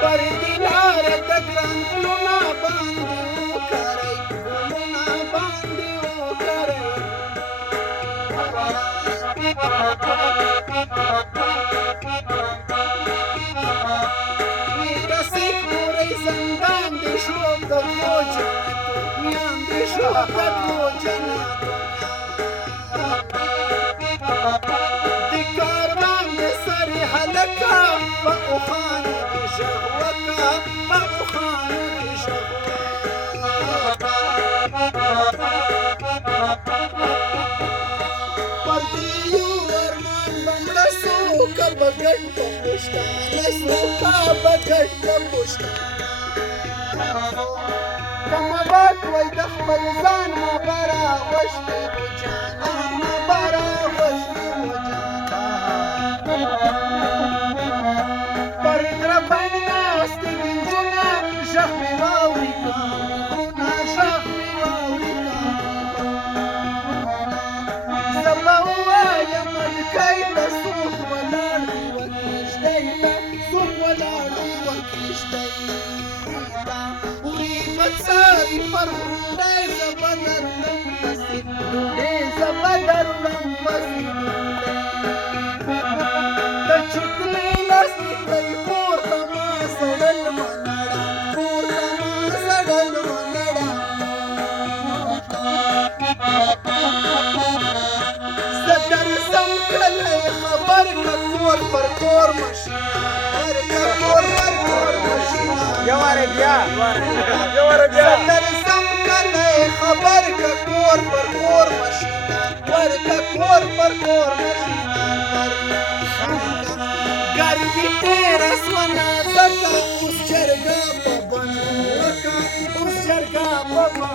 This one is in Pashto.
پر دې لاره د ګران پلونه باندې وکرئ ګلونه باندې وکرئ میراثي کورۍ زندان دې شو د تلو جنتو میان دې شو د تلو جنتو د کاروان د سرې هلکه په اوښانو دې ږغ وکړه په اوښانو دې ږغ پر دریو ارمان به مړه سو که به ګډ په پښتانه سو که به ګډ په پښتانه که مباک وی د خپل ځان ما به راغوښتې و جانه ما به راغوښتې و جانه پر غره باندې ناستې دي نجونه ږغ مې واوري که غرونه ږغ مې واوري که زه به ووایم ملکۍ ته څوک ولاړ دی و کښتۍ ته څوک ولاړ دی و کښتۍ ته وړي به څاري پر غونډۍ زه به دروړم پسې ډوډۍ زه به دروړم پسې ډوډۍ د چوتلې لاسې کوي پورته ما سړل منړه پورته ما سړل منړه زه درځم کلی خبر که کور پر کور مشینه که کور پر کور مشینه زه درځم کلی خبر که کور پر کور مشینه ورکه کور پر کور مشینه ګردې تېره سوه ځکه اوس جرګه په بڼ وکه اوس جرګه په بڼ